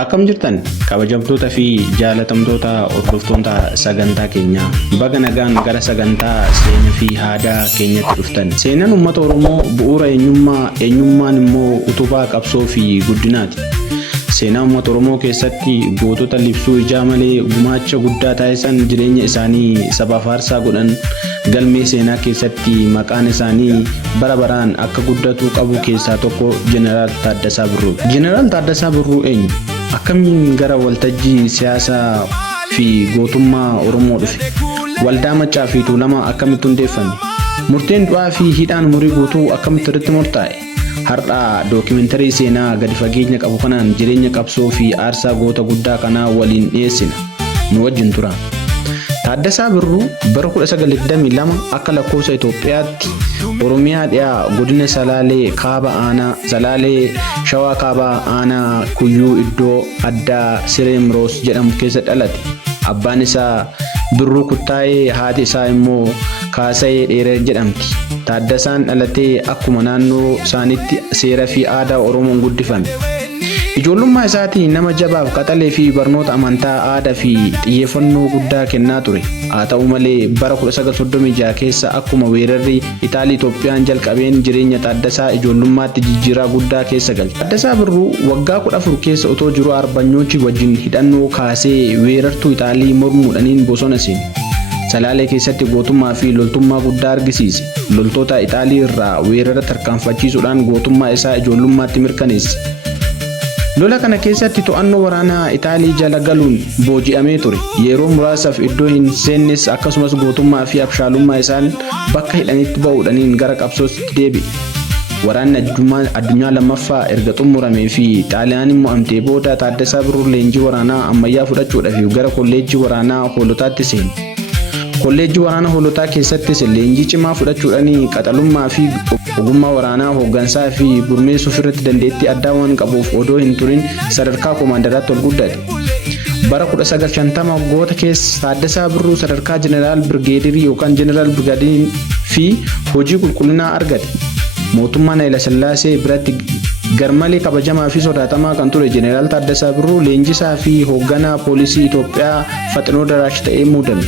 Akkam jirtan kabajamtoota fi jaalatamtoota hordoftoota sagantaa keenyaa baga nagaan gara sagantaa seenaa fi aadaa keenyatti dhuftan. Seenaan uummata Oromoo bu'uura eenyummaan immoo utubaa qabsoo fi guddinaati. Seenaa uummata Oromoo keessatti gootota libsuu ijaa malee gumaacha guddaa taasisan jireenya isaanii sabaaf aarsaa godhan galmee seenaa keessatti maqaan isaanii bara baraan akka guddatu qabu keessaa tokko Jeneraal Taaddasaa Birruu. Jeneraal Taaddasaa Birruu eenyu? Akkamiin gara waltajjii siyaasaa fi gootummaa Oromoo dhufe? Waldaa Maccaa fi Tuulamaa akkamitti hundeeffame? Murteen du'aa fi hidhaan umurii guutuu akkamitti irratti murtaa'e? Har'a dookimentaarii seenaa gadi fageenya qabu kanaan jireenya qabsoo fi aarsaa goota guddaa kanaa waliin dhiyeessina. Nu wajjin tura. Taaddasaa Birruu bara 1922 akka lakkoofsa Itoophiyaatti Oromiyaa dhiyaa godina Salaalee Kaaba Aanaa Salaalee Shawaa Kaaba Aanaa Kuyyuu iddoo addaa Sireemroos jedhamu keessa dhalate. Abbaan isaa Birruu Kuttaayee, haati isaa immoo Kaasayee Dheerer jedhamti. Taaddasaan dhalatee akkuma naannoo isaaniitti seera fi aadaa Oromoon guddifame. Ijoollummaa isaatiin nama jabaaf qaxalee fi barnoota amantaa aadaa fi xiyyeeffannoo guddaa kennaa ture. Haa ta'u malee bara 1936 keessa akkuma weerarri Itaalii Itoophiyaan jalqabeen jireenya Taaddasaa ijoollummaatti jijjiiraa guddaa keessa galte. Taaddasaa Birruu waggaa 14 keessa otoo jiru Arbanyoochi wajjin hidhannoo kaasee weerartuu Itaalii mormuudhaan bosona seene. Salaalee keessatti gootummaa fi loltummaa guddaa argisiise. Loltoota Itaalii irraa weerara tarkaanfachiisuudhaan gootummaa isaa ijoollummaatti mirkaneesse. Lola kana keessatti to'annoo waraanaa Itaalii jala galuun booji'amee ture. Yeroo muraasaaf iddoo hin seennes akkasumas gootummaa fi abshaalummaa isaan bakka hidhanitti ba'uudhaan gara qabsootti deebi'e. Waraanni addunyaa lammaffaa erga xumuramee fi Xaaliyaaniin mo'amtee booda Taaddasaa Birruu leenjii waraanaa ammayyaa fudhachuudhaaf gara kolleejjii waraanaa Hoolotaatti seene. Kolleejjii waraanaa Hoolotaa keessattis leenjii cimaa fudhachuudhaan qaxalummaa fi ogummaa waraanaa hooggansaa fi gurmeessuu irratti dandeettii addaa waan qabuuf odoo hin turin sadarkaa koomaandaraatti ol guddate. Bara 1950 waggoota keessa Taaddasaa Birruu sadarkaa Jeneraal Birgeedirii yookaan Jeneraal Birgaadiin fi hojii qulqullinaa argate. Mootummaan Hayila Sillaasee biratti garmalee kabajamaa fi sodaatamaa kan ture Jeneraal Taaddasaa Birruu leenjisaa fi hoogganaa poolisii Itoophiyaa Faxinoo Daraash ta'ee muudame.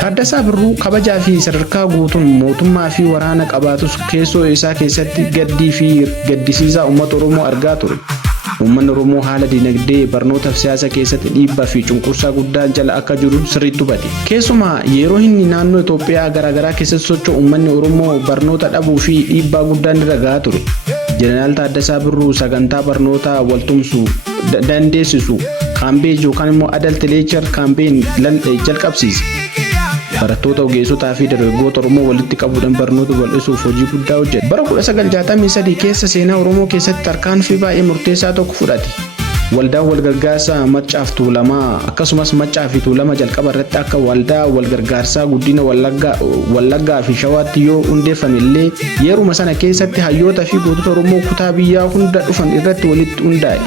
Taaddasaa Birruu kabajaa fi sadarkaa guutuun mootummaa fi waraana qabaatus keessoo isaa keessatti gaddii fi gaddisiisaa uummata Oromoo argaa ture. Uummanni Oromoo haala dinagdee barnootaa fi siyaasa keessatti dhiibbaa fi cunqursaa guddaa jala akka jiru sirriitti hubate. Keessumaa yeroo inni naannoo Itoophiyaa garaagaraa keessatti socho'u uummanni Oromoo barnoota dhabuu fi dhiibbaa guddaan irra gahaa ture. Jeneraal Taaddasaa Birruu sagantaa barnootaa waltumsuu dandeessisu kaambeej yookaan immoo adult lecture campaign jalqabsiise. Barattoota ogeessotaa fi dargaggoota Oromoo walitti qabuudhaan barnoota bal'isuuf hojii guddaa hojjete. Bara 1963 keessa seenaa Oromoo keessatti tarkaanfii baay'ee murteessaa tokko fudhate. Waldaan walgargaarsaa Maccaa fi Tuulamaa akkasumas Maccaa fi Tuulamaa jalqaba irratti akka waldaa walgargaarsaa guddina Wallaggaa fi Shawaatti yoo hundeeffame illee yeruma sana keessatti hayyoota fi gootota Oromoo kutaa biyyaa hunda dhufan irratti walitti hundaa'e.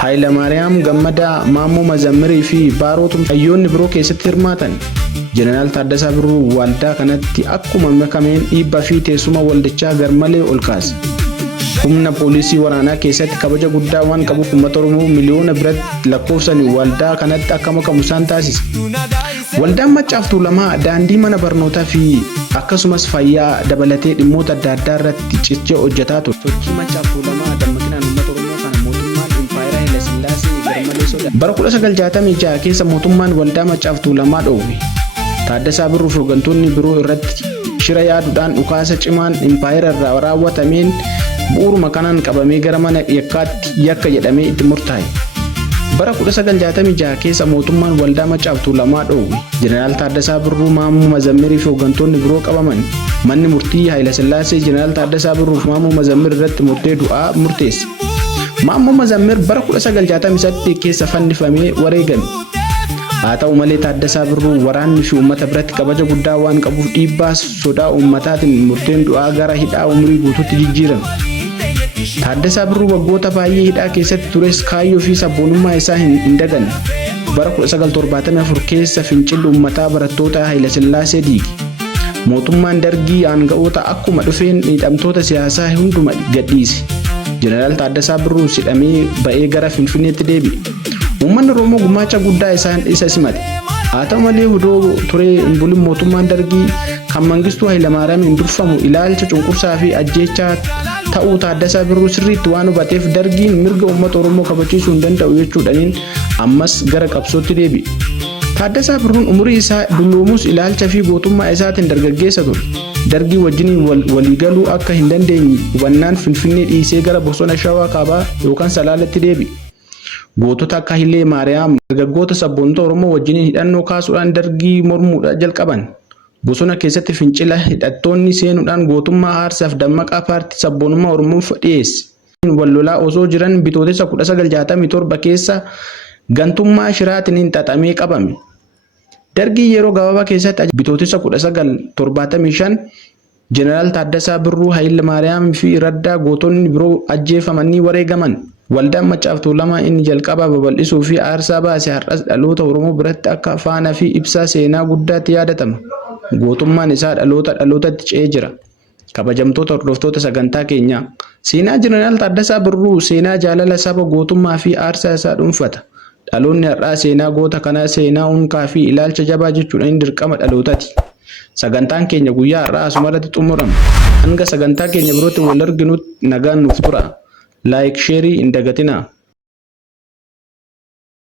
Haayila Maariyaam Gammadaa, Maammoo Mazammirii fi Baarootu hayyoonni biroo keessatti hirmaatan. Jeneraal Taaddasaa Birruu waldaa kanatti akkuma makameen dhiibbaa fi teessuma waldichaa garmalee ol kaase. Humna poolisii waraanaa keessatti kabaja guddaa waan qabuuf uummata Oromoo miliyoona biratti lakkoofsaan waldaa kanatti akka makamu isaan taasise. Waldaan Maccaa fi Tuulamaa daandii mana barnootaa fi akkasumas fayyaa dabalatee dhimmoota adda addaa irratti cichee hojjetaa ture. Sochii Maccaa fi Tuulamaa dammaqinaan uummata Oromoo kana mootummaan Impaayeraa Hayila Sillaasee garmalee sodaate. Bara 1966 keessa mootummaan waldaa Maccaa fi Tuulamaa dhoowwe. Taaddasaa Birruu fi hooggantoonni biroo irratti shira yaaduudhaan dhukaasa cimaan Impaayera irraa raawwatameen bu'uuruma kanaan qabamee gara mana yakkaatti yakka jedhamee itti murtaa'e. Bara 1966 keessa mootummaan waldaa Maccaa fi Tuulamaa dhoowwe. Jeneraal Taaddasaa Birruu, Maammoo Mazammirii fi hooggantoonni biroo qabaman. Manni murtii Hayila Sillaasee Jeneraal Taaddasaa Birruu fi Maammoo Mazammir irratti murtee du'aa murteesse. Maammoo Mazammir bara 1968 keessa fannifamee wareegame. Haa ta'u malee Taaddasaa Birruu waraanni fi uummata biratti kabaja guddaa waan qabuuf dhiibbaa sodaa uummataatiin murteen du'aa gara hidhaa umurii guutuutti jijjiirame. Taaddasaa Birruu waggoota baay'ee hidhaa keessatti tures kaayyoo fi sabboonummaa isaa hin daganne. Bara 1974 keessa fincilli uummataa barattoota Hayila Sillaasee diige. Mootummaan Dargii aanga'oota akkuma dhufeen hidhamtoota siyaasaa hunduma gadhiise. Jeneraal Taaddasaa Birruu sidhamee ba'ee gara Finfinneetti deebi'e. Uummanni Oromoo gumaacha guddaa isa simate. Haa ta'u malee odoo turee hin bulin mootummaan Dargii kan Mangistuu Hayilamaariyaamiin durfamu ilaalcha cunqursaa fi ajjeechaa ta'uu Taaddasaa Birruu sirriitti waan hubateef Dargiin mirga uummata Oromoo kabachiisuu hin danda'u jechuudhaan ammas gara qabsootti deebi'e. Taaddasaa Birruun umurii isaa dulloomus ilaalcha fi gootummaa isaatiin dargaggeessa ture. Dargii wajjin waliigaluu akka hin dandeenye hubannaan Finfinnee dhiisee gara bosona Shawaa Kaabaa yookaan Salaaletti deebi'e. Gootota akka Hilee Maariyaam dargaggoota sabboonota Oromoo wajjin hidhannoo kaasuudhaan Dargii mormuudhaan jalqaban. Bosona keessatti fincila hidhattoonni seenuudhaan gootummaa aarsaaf dammaqaa paartii sabboonummaa Oromoof dhiyeesse. Wallolaa osoo jiran bitootessa 1967 keessa gantummaa shiraatiin xaxamee qabame. Dargii yeroo gabaabaa keessatti bitootessa 1975 Jeneraal Taaddasaa Birruu, Hayilamaariyaam fi Raddaa gootonni biroo ajjeefamanii wareegaman. Waldaan Maccaaf Tuulamaa inni jalqabaa babal'isuu fi aarsaa baase har'as dhaloota Oromoo biratti akka faana fi ibsaa seenaa guddaatti yaadatama. Gootummaan isaa dhalootatti ce'ee jira. Kabajamtoota hordoftoota sagantaa keenyaa, seenaa Jeneraal Taaddasaa Birruu seenaa jaalala saba gootummaa fi aarsaa isaa dhuunfata. Dhaloonni har'aa seenaa goota kanaa seenaa unkaa fi ilaalcha jabaa jechuudhaan dirqama dhalootaati. Sagantaan keenya guyyaa har'aa asumarratti xumurama. Hanga sagantaa keenya birootti wal arginutti nagaan nuuf tura. Like, share hin dagatinaa.